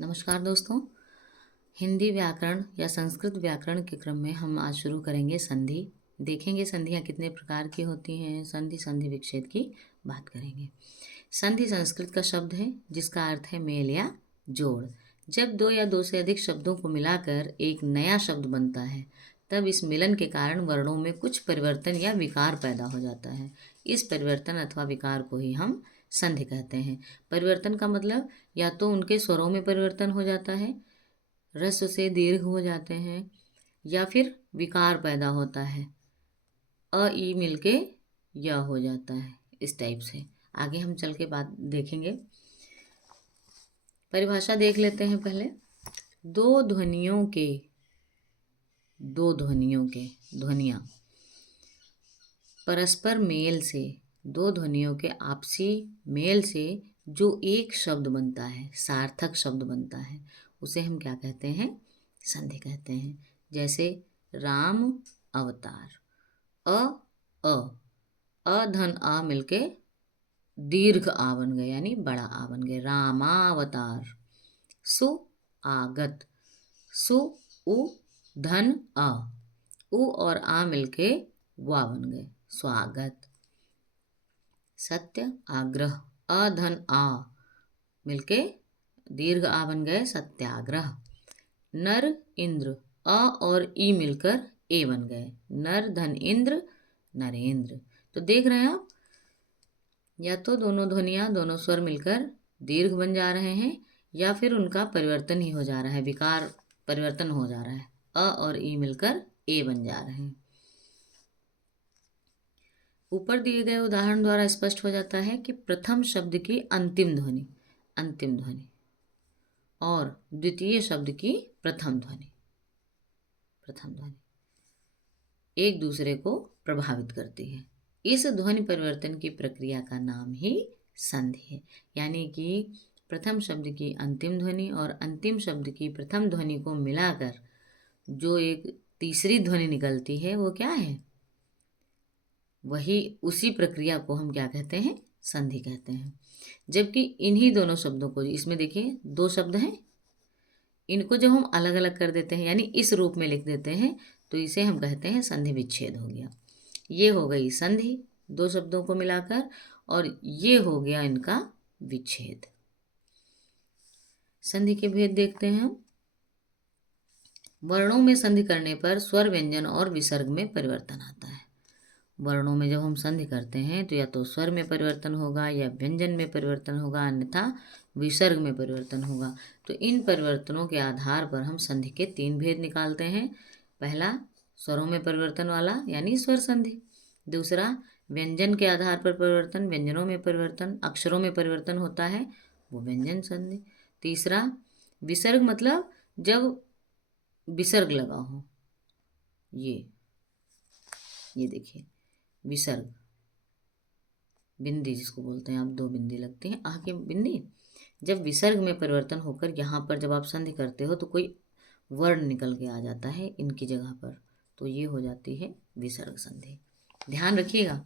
नमस्कार दोस्तों। हिंदी व्याकरण या संस्कृत व्याकरण के क्रम में हम आज शुरू करेंगे संधि। देखेंगे संधियाँ कितने प्रकार की होती हैं, संधि विच्छेद की बात करेंगे। संधि संस्कृत का शब्द है जिसका अर्थ है मेल या जोड़। जब दो या दो से अधिक शब्दों को मिलाकर एक नया शब्द बनता है तब इस मिलन के कारण वर्णों में कुछ परिवर्तन या विकार पैदा हो जाता है। इस परिवर्तन अथवा विकार को ही हम संधि कहते हैं। परिवर्तन का मतलब या तो उनके स्वरों में परिवर्तन हो जाता है, रस्व से दीर्घ हो जाते हैं, या फिर विकार पैदा होता है, अ ई मिलके य हो जाता है। इस टाइप से आगे हम चल के बात देखेंगे। परिभाषा देख लेते हैं पहले। दो ध्वनियों के ध्वनियाँ परस्पर मेल से, दो ध्वनियों के आपसी मेल से जो एक शब्द बनता है, सार्थक शब्द बनता है, उसे हम क्या कहते हैं? संधि कहते हैं। जैसे राम अवतार, अ अ अ धन आ मिलके दीर्घ आ बन गए, यानी बड़ा आ बन गए, रामावतार। सु आगत, सु उ धन आ, उ और आ मिलके वा बन गए, स्वागत। सत्य आग्रह, अधन आ मिलके दीर्घ आ बन गए, सत्याग्रह। नर इंद्र, अ और ई मिलकर ए बन गए, नर धन इंद्र नरेंद्र। तो देख रहे हैं आप, या तो दोनों ध्वनियाँ, दोनों स्वर मिलकर दीर्घ बन जा रहे हैं या फिर उनका परिवर्तन ही हो जा रहा है, विकार परिवर्तन हो जा रहा है, अ और ई मिलकर ए बन जा रहे हैं। ऊपर दिए गए उदाहरण द्वारा स्पष्ट हो जाता है कि प्रथम शब्द की अंतिम ध्वनि और द्वितीय शब्द की प्रथम ध्वनि एक दूसरे को प्रभावित करती है। इस ध्वनि परिवर्तन की प्रक्रिया का नाम ही संधि है। यानी कि प्रथम शब्द की अंतिम ध्वनि और अंतिम शब्द की प्रथम ध्वनि को मिलाकर जो एक तीसरी ध्वनि निकलती है वो क्या है? वही, उसी प्रक्रिया को हम क्या कहते हैं? संधि कहते हैं। जबकि इन्हीं दोनों शब्दों को, इसमें देखिए दो शब्द हैं, इनको जब हम अलग अलग कर देते हैं यानी इस रूप में लिख देते हैं तो इसे हम कहते हैं संधि विच्छेद हो गया। ये हो गई संधि दो शब्दों को मिलाकर, और ये हो गया इनका विच्छेद। संधि के भेद देखते हैं हम। वर्णों में संधि करने पर स्वर, व्यंजन और विसर्ग में परिवर्तन आता है। वर्णों में जब हम संधि करते हैं तो या तो स्वर में परिवर्तन होगा या व्यंजन में परिवर्तन होगा, अन्यथा विसर्ग में परिवर्तन होगा। तो इन परिवर्तनों के आधार पर हम संधि के तीन भेद निकालते हैं। पहला, स्वरों में परिवर्तन वाला यानी स्वर संधि। दूसरा, व्यंजन के आधार पर परिवर्तन, व्यंजनों में परिवर्तन, अक्षरों में परिवर्तन होता है, वो व्यंजन संधि। तीसरा, विसर्ग, मतलब जब विसर्ग लगा हो, ये देखिए विसर्ग, बिंदी जिसको बोलते हैं आप, दो बिंदी लगती हैं आगे बिंदी। जब विसर्ग में परिवर्तन होकर यहाँ पर जब आप संधि करते हो तो कोई वर्ण निकल के आ जाता है इनकी जगह पर, तो ये हो जाती है विसर्ग संधि। ध्यान रखिएगा,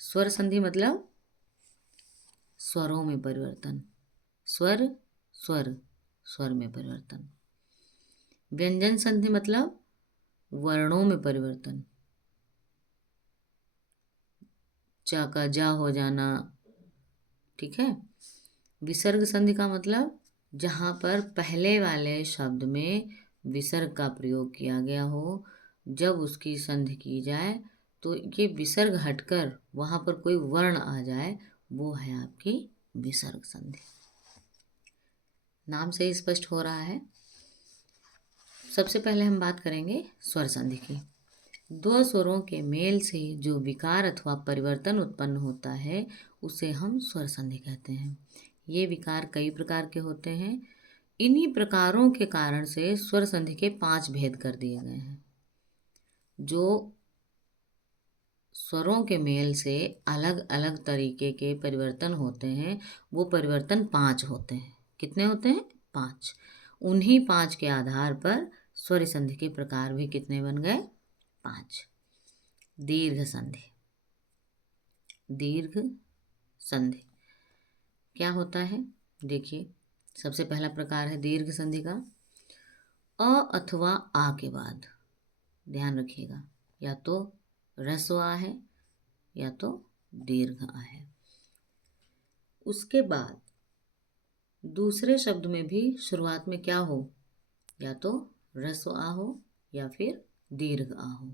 स्वर संधि मतलब स्वरों में परिवर्तन, स्वर स्वर स्वर में परिवर्तन। व्यंजन संधि मतलब वर्णों में परिवर्तन, चा का जा हो जाना, ठीक है। विसर्ग संधि का मतलब जहाँ पर पहले वाले शब्द में विसर्ग का प्रयोग किया गया हो, जब उसकी संधि की जाए तो ये विसर्ग हटकर वहाँ पर कोई वर्ण आ जाए, वो है आपकी विसर्ग संधि। नाम से ही स्पष्ट हो रहा है। सबसे पहले हम बात करेंगे स्वर संधि की। दो स्वरों के मेल से जो विकार अथवा परिवर्तन उत्पन्न होता है उसे हम स्वर संधि कहते हैं। ये विकार कई प्रकार के होते हैं। इन्हीं प्रकारों के कारण से स्वर संधि के 5 भेद कर दिए गए हैं। जो स्वरों के मेल से अलग अलग तरीके के परिवर्तन होते हैं वो परिवर्तन 5 होते हैं। कितने होते हैं? 5। उन्हीं 5 के आधार पर स्वर संधि के प्रकार भी कितने बन गए? 5। दीर्घ संधि। दीर्घ संधि क्या होता है? देखिए, सबसे पहला प्रकार है दीर्घ संधि का। अ अथवा आ के बाद ध्यान रखिएगा, या तो ह्रस्व आ है या तो दीर्घ आ है। उसके बाद दूसरे शब्द में भी शुरुआत में क्या हो, या तो ह्रस्व आ हो या फिर दीर्घ आ हो।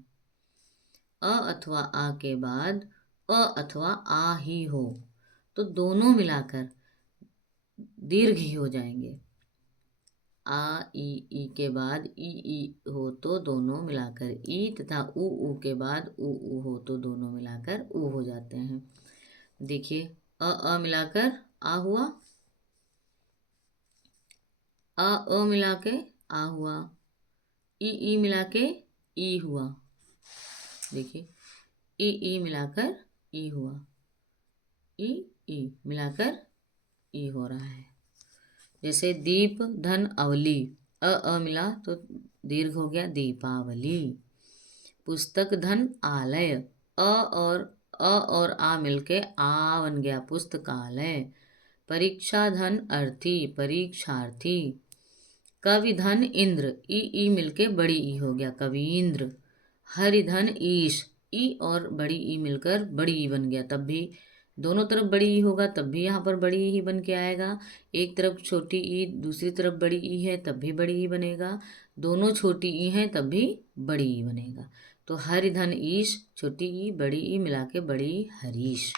अ अथवा आ के बाद अ अथवा आ ही हो तो दोनों मिलाकर दीर्घ ही हो जाएंगे। आ ई के बाद ई हो तो दोनों मिलाकर ई, तथा ऊ के बाद ऊ हो तो दोनों मिलाकर ऊ हो जाते हैं। देखिए, अ मिलाकर आ हुआ, अ मिला के आ हुआ, ई मिला के ई हुआ। देखिए, ई मिलाकर ई हुआ, ई मिलाकर ई हो रहा है। जैसे दीप धन अवली, अ मिला तो दीर्घ हो गया दीपावली। पुस्तक धन आलय, और आ मिलके आ बन गया पुस्तकालय। परीक्षा धन अर्थी, परीक्षार्थी। कवि धन इंद्र, ई मिलके बड़ी ई हो गया कवींद्र। हरिधन ईश, ई और बड़ी ई मिलकर बड़ी ई बन गया, तब भी दोनों तरफ बड़ी ई होगा तब भी यहाँ पर बड़ी ई बन के आएगा। एक तरफ छोटी ई दूसरी तरफ बड़ी ई है तब भी बड़ी ई बनेगा, दोनों छोटी ई हैं तब भी बड़ी ई बनेगा। तो हरिधन ईश, छोटी ई बड़ी ई मिला के बड़ी हरीश।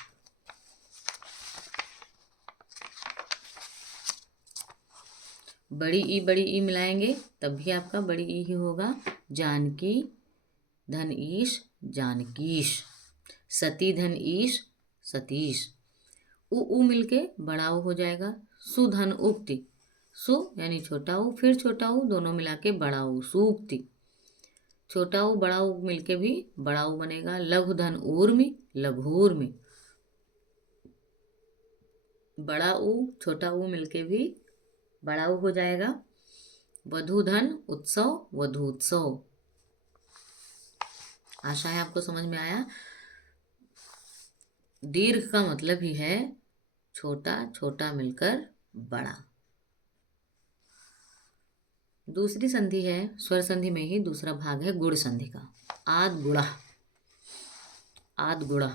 बड़ी ई मिलाएंगे तब भी आपका बड़ी ई ही होगा। जानकी धन ईश, जानकीश। सती धन ईश, सतीश। उ मिलके बड़ा ऊ हो जाएगा। सुधन उक्ति, सु यानी छोटा ऊ फिर छोटा ऊ दोनों मिला के बड़ा ऊ, सूक्ति। छोटा ऊ बड़ा ऊ मिलके भी बड़ा ऊ बनेगा। लघु धन ऊर्मि, लघूर्मि। बड़ा ऊ छोटा ऊ मिलके भी बड़ा ऊ हो जाएगा। वधु धन उत्सव, वधूत्सव। आशा है आपको समझ में आया। दीर्घ का मतलब ही है छोटा छोटा मिलकर बड़ा। दूसरी संधि है स्वर संधि में ही दूसरा भाग है गुण संधि का। आद गुड़ा, आद गुड़ा।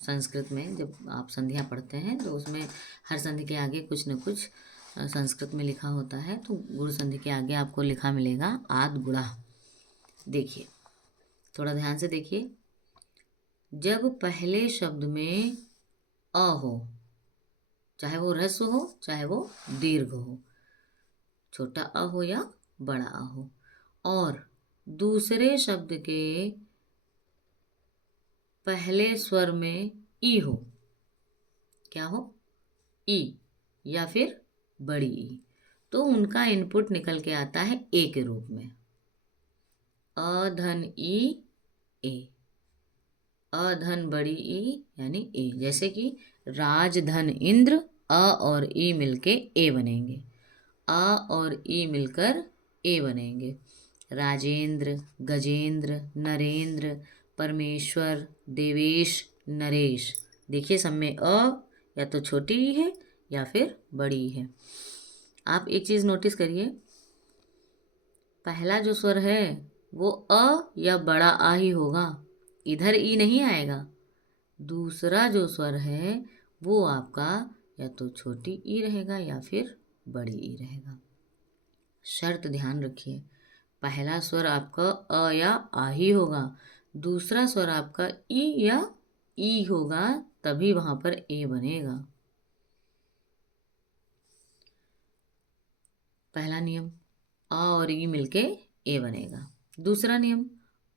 संस्कृत में जब आप संधियाँ पढ़ते हैं तो उसमें हर संधि के आगे कुछ न कुछ संस्कृत में लिखा होता है, तो गुण संधि के आगे आपको लिखा मिलेगा आद गुड़ा। देखिए, थोड़ा ध्यान से देखिए। जब पहले शब्द में अ हो, चाहे वो ह्रस्व हो चाहे वो दीर्घ हो, छोटा अ हो या बड़ा अ हो, और दूसरे शब्द के पहले स्वर में ई हो, क्या हो, ई या फिर बड़ी ई, तो उनका इनपुट निकल के आता है ए के रूप में। अ धन ई ए, अधन बड़ी ई यानी ए। जैसे कि राजधन इंद्र, अ और ई मिलके ए बनेंगे, अ और ई मिलकर ए बनेंगे। राजेंद्र, गजेंद्र, नरेंद्र, परमेश्वर, देवेश, नरेश। देखिए, सब में अ या तो छोटी ई है या फिर बड़ी ई है। आप एक चीज़ नोटिस करिए, पहला जो स्वर है वो अ या बड़ा आ ही होगा, इधर ई नहीं आएगा। दूसरा जो स्वर है वो आपका या तो छोटी ई रहेगा या फिर बड़ी ई रहेगा। शर्त ध्यान रखिए, पहला स्वर आपका अ या आ ही होगा, दूसरा स्वर आपका ई या ई होगा, तभी वहां पर ए बनेगा। पहला नियम, अ और ई मिलके ए बनेगा। दूसरा नियम,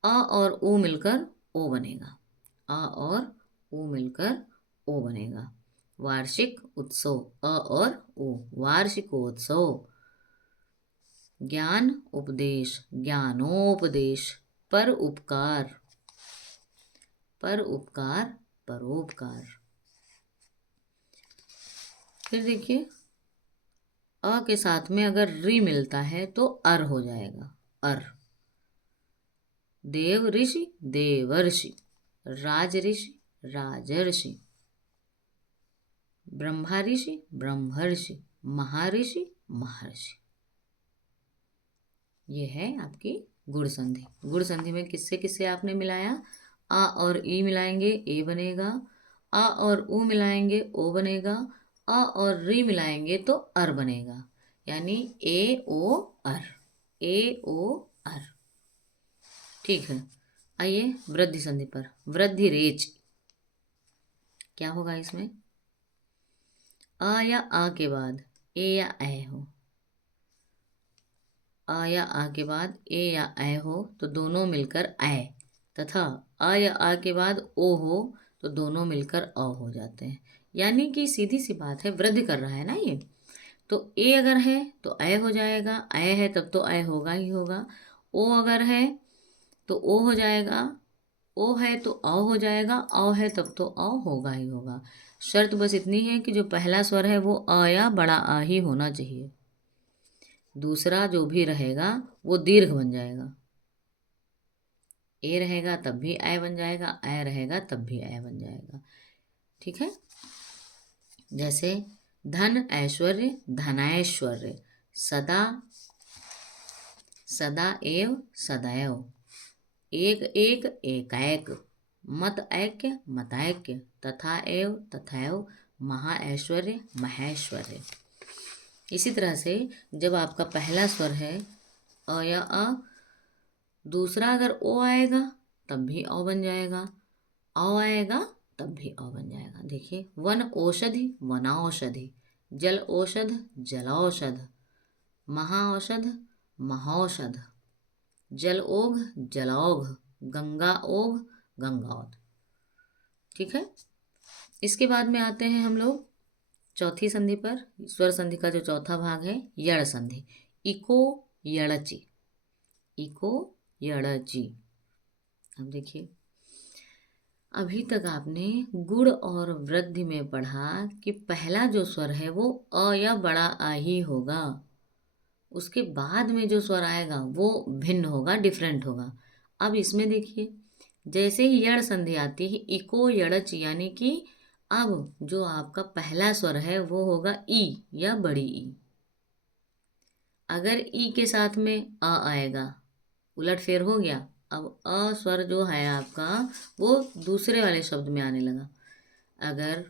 अ और ओ मिलकर ओ बनेगा, अ और ओ मिलकर ओ बनेगा। वार्षिक उत्सव, अ और ओ, वार्षिकोत्सव। ज्ञान उपदेश, ज्ञानोपदेश। पर उपकार, पर उपकार, परोपकार। फिर देखिए, अ के साथ में अगर रि मिलता है तो अर हो जाएगा, अर। देव ऋषि, देवर्षि। राज ऋषि, राजर्षि। ब्रह्मा ऋषि, ब्रह्मर्षि। महर्षि, महर्षि। ये है आपकी गुण संधि। गुण संधि में किससे किससे आपने मिलाया? आ और ई मिलाएंगे ए बनेगा, आ और उ मिलाएंगे ओ बनेगा, आ और री मिलाएंगे तो अर बनेगा, यानी ए ओ अर, ए ओ अर। ठीक है, आइए वृद्धि संधि पर। वृद्धि रेच, क्या होगा इसमें? आ या आ के बाद ए या ऐ हो, आ या आ के बाद ए या ऐ हो तो दोनों मिलकर ऐ, तथा आ या आ के बाद ओ हो तो दोनों मिलकर अ हो जाते हैं। यानी कि सीधी सी बात है, वृद्धि कर रहा है ना ये, तो ए अगर है तो ऐ हो जाएगा, ऐ है तब तो ऐ होगा ही होगा। ओ अगर है तो ओ हो जाएगा, ओ है तो औ हो जाएगा, औ है तब तो औ होगा ही होगा। शर्त बस इतनी है कि जो पहला स्वर है वो अ या बड़ा आ ही होना चाहिए, दूसरा जो भी रहेगा वो दीर्घ बन जाएगा। ए रहेगा तब भी ऐ बन जाएगा, ऐ रहेगा तब भी ऐ बन जाएगा। ठीक है, जैसे धन ऐश्वर्य धनैश्वर्य, सदा सदा एव सदैव, एक एक एकैक, मत ऐक्य मतैक्य, तथा एव तथैव, महाऐश्वर्य महेश्वर्य। इसी तरह से जब आपका पहला स्वर है अ या अ, दूसरा अगर ओ आएगा तब भी औ बन जाएगा, औ आएगा तब भी औ बन जाएगा। देखिए, वन औषधि वनौषधि, जल औषध जलौषध, महाऔषध महौषध, जल ओघ जलौघ, गंगा ओघ गंगौध। ठीक है, इसके बाद में आते हैं हम लोग चौथी संधि पर। स्वर संधि का जो चौथा भाग है यड़ संधि। इको यड़ची, इको यड़ची। अब देखिए, अभी तक आपने गुण और वृद्धि में पढ़ा कि पहला जो स्वर है वो अ या बड़ा आ ही होगा, उसके बाद में जो स्वर आएगा वो भिन्न होगा, डिफरेंट होगा। अब इसमें देखिए, जैसे ही यड़ संधि आती है इको यड़च, यानी कि अब जो आपका पहला स्वर है वो होगा ई या बड़ी ई। अगर ई के साथ में अ आएगा, उलट फेर हो गया, अब अ स्वर जो है आपका वो दूसरे वाले शब्द में आने लगा। अगर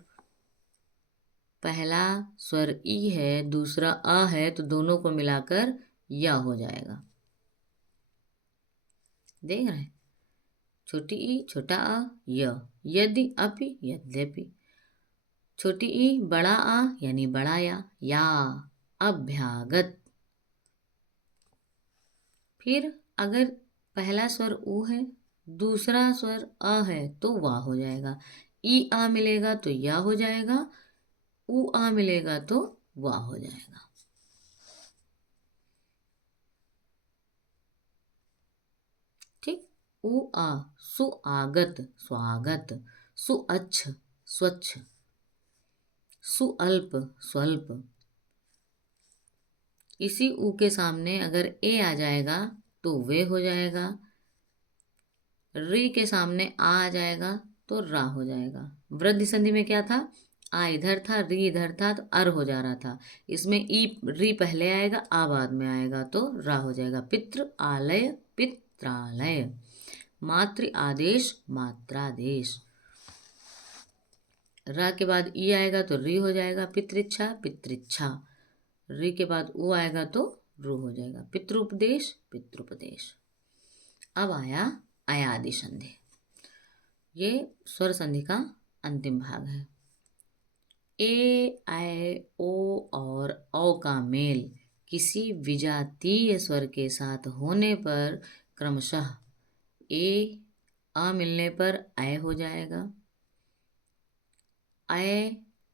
पहला स्वर ई है दूसरा अ है तो दोनों को मिलाकर या हो जाएगा। देख रहे हैं, छोटी ई छोटा आ य, यदि अपि यद्यपि, छोटी ई बड़ा आ यानी बड़ा या अभ्यागत। फिर अगर पहला स्वर ऊ है दूसरा स्वर अ है तो वाह हो जाएगा, ई आ मिलेगा तो या हो जाएगा, ऊ आ मिलेगा तो वाह हो जाएगा। ठीक, ऊ आ सुआगत स्वागत, सुअच्छ स्वच्छ, सुअल्प स्वल्प। इसी ऊ के सामने अगर ए आ जाएगा तो वे हो जाएगा, री के सामने आ जाएगा तो रा हो जाएगा। वृद्धि संधि में क्या था, आ इधर था री इधर था तो अर हो जा रहा था, इसमें ई री पहले आएगा आ बाद में आएगा तो रा हो जाएगा। पितृ आलय पित्रालय, मातृ आदेश मात्रादेश, रा के बाद ई आएगा तो री हो जाएगा, पितृच्छा पितृच्छा, री के बाद ऊ आएगा तो रू हो जाएगा, पितृपदेश पितृपदेश। अब आया अयादि संधि, ये स्वर संधि का अंतिम भाग है। ए ऐ ओ और औ का मेल किसी विजातीय स्वर के साथ होने पर क्रमशः ए अ मिलने पर ऐ हो जाएगा, ऐ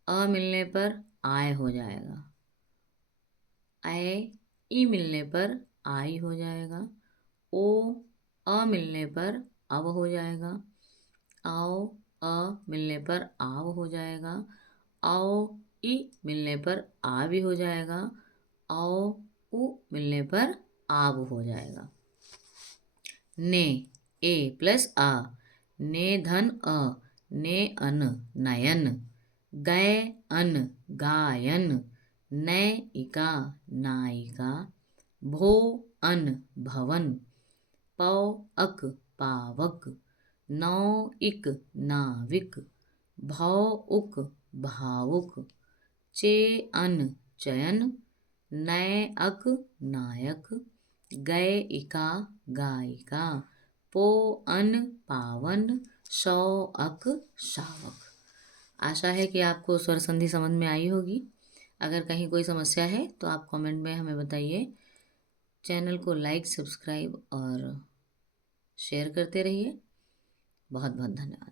अ मिलने पर आय हो जाएगा, ऐ ई मिलने पर आई हो जाएगा, ओ अ मिलने पर अब हो जाएगा, आओ अ मिलने पर आव हो जाएगा, आओ ई मिलने पर आ भी हो जाएगा, आओ उ मिलने पर आब हो जाएगा। ने ए प्लस आ, ने धन अ, ने अन नयन, गए अन गायन, नैइका नायिका, भो अन भवन, पौ अक पावक, नौ इक नाविक, भौ उक भावुक, चे अन चयन, नय अक नायक, गय इका गायिका, पो अन पावन, शौ अक शावक। आशा है कि आपको स्वर संधि समझ में आई होगी। अगर कहीं कोई समस्या है तो आप कमेंट में हमें बताइए। चैनल को लाइक, सब्सक्राइब और शेयर करते रहिए। बहुत बहुत धन्यवाद।